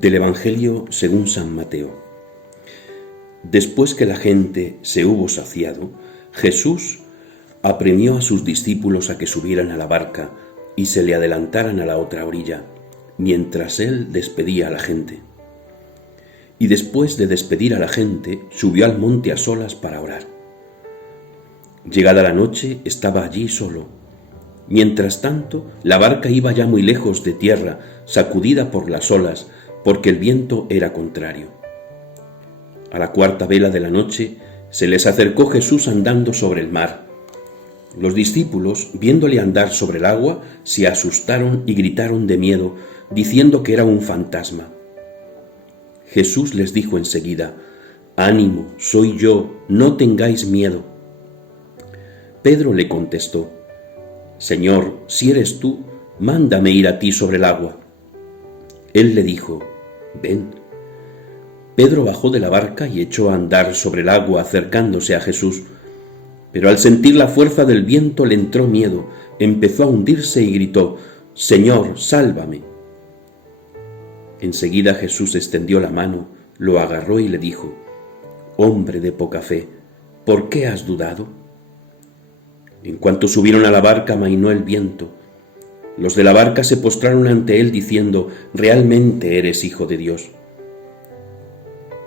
Del Evangelio según San Mateo. Después que la gente se hubo saciado, Jesús apremió a sus discípulos a que subieran a la barca y se le adelantaran a la otra orilla, mientras él despedía a la gente. Y después de despedir a la gente, subió al monte a solas para orar. Llegada la noche, estaba allí solo. Mientras tanto, la barca iba ya muy lejos de tierra, sacudida por las olas, porque el viento era contrario. A la cuarta vela de la noche se les acercó Jesús andando sobre el mar. Los discípulos, viéndole andar sobre el agua, se asustaron y gritaron de miedo, diciendo que era un fantasma. Jesús les dijo enseguida: «Ánimo, soy yo, no tengáis miedo». Pedro le contestó: «Señor, si eres tú, mándame ir a ti sobre el agua». Él le dijo: «Ven». Pedro bajó de la barca y echó a andar sobre el agua acercándose a Jesús, pero al sentir la fuerza del viento le entró miedo, empezó a hundirse y gritó: «Señor, sálvame». Enseguida Jesús extendió la mano, lo agarró y le dijo: «Hombre de poca fe, ¿por qué has dudado?». En cuanto subieron a la barca, amainó el viento. Los de la barca se postraron ante él diciendo: «Realmente eres Hijo de Dios».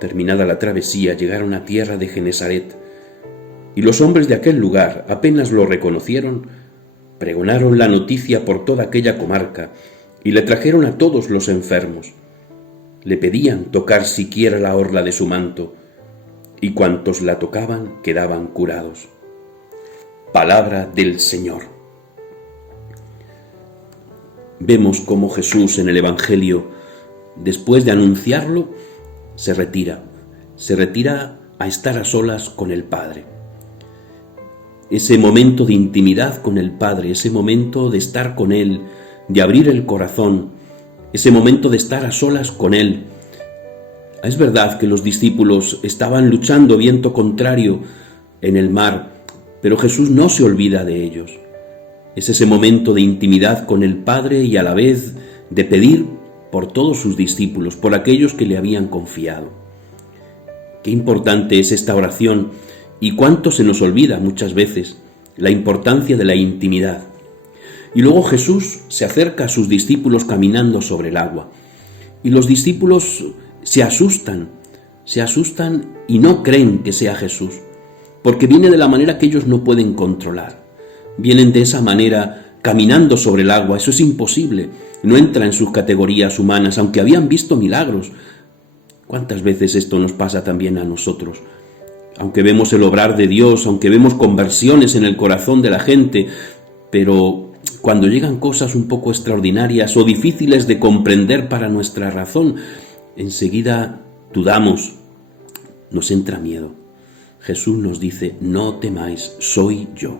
Terminada la travesía, llegaron a tierra de Genesaret, y los hombres de aquel lugar, apenas lo reconocieron, pregonaron la noticia por toda aquella comarca y le trajeron a todos los enfermos. Le pedían tocar siquiera la orla de su manto, y cuantos la tocaban quedaban curados. Palabra del Señor. Vemos cómo Jesús en el Evangelio, después de anunciarlo, se retira a estar a solas con el Padre. Ese momento de intimidad con el Padre, ese momento de estar con Él, de abrir el corazón, ese momento de estar a solas con Él. Es verdad que los discípulos estaban luchando viento contrario en el mar, pero Jesús no se olvida de ellos. Es ese momento de intimidad con el Padre y a la vez de pedir por todos sus discípulos, por aquellos que le habían confiado. Qué importante es esta oración y cuánto se nos olvida muchas veces la importancia de la intimidad. Y luego Jesús se acerca a sus discípulos caminando sobre el agua. Y los discípulos se asustan y no creen que sea Jesús, porque viene de la manera que ellos no pueden controlar. Vienen de esa manera caminando sobre el agua, eso es imposible, no entra en sus categorías humanas, aunque habían visto milagros. ¿Cuántas veces esto nos pasa también a nosotros? Aunque vemos el obrar de Dios, aunque vemos conversiones en el corazón de la gente, pero cuando llegan cosas un poco extraordinarias o difíciles de comprender para nuestra razón, enseguida dudamos, nos entra miedo. Jesús nos dice: «No temáis, soy yo».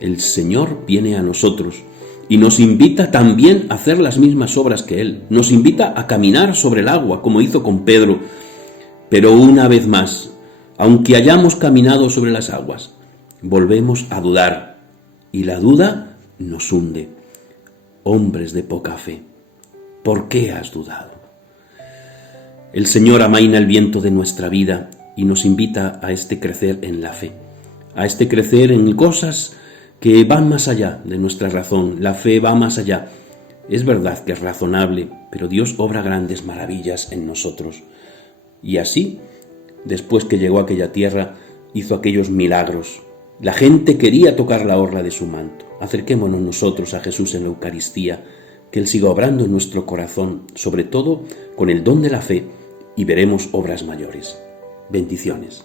El Señor viene a nosotros y nos invita también a hacer las mismas obras que Él. Nos invita a caminar sobre el agua, como hizo con Pedro. Pero una vez más, aunque hayamos caminado sobre las aguas, volvemos a dudar, y la duda nos hunde. Hombres de poca fe, ¿por qué has dudado? El Señor amaina el viento de nuestra vida y nos invita a este crecer en la fe, a este crecer en cosas que van más allá de nuestra razón. La fe va más allá. Es verdad que es razonable, pero Dios obra grandes maravillas en nosotros. Y así, después que llegó a aquella tierra, hizo aquellos milagros. La gente quería tocar la orla de su manto. Acerquémonos nosotros a Jesús en la Eucaristía, que Él siga obrando en nuestro corazón, sobre todo con el don de la fe, y veremos obras mayores. Bendiciones.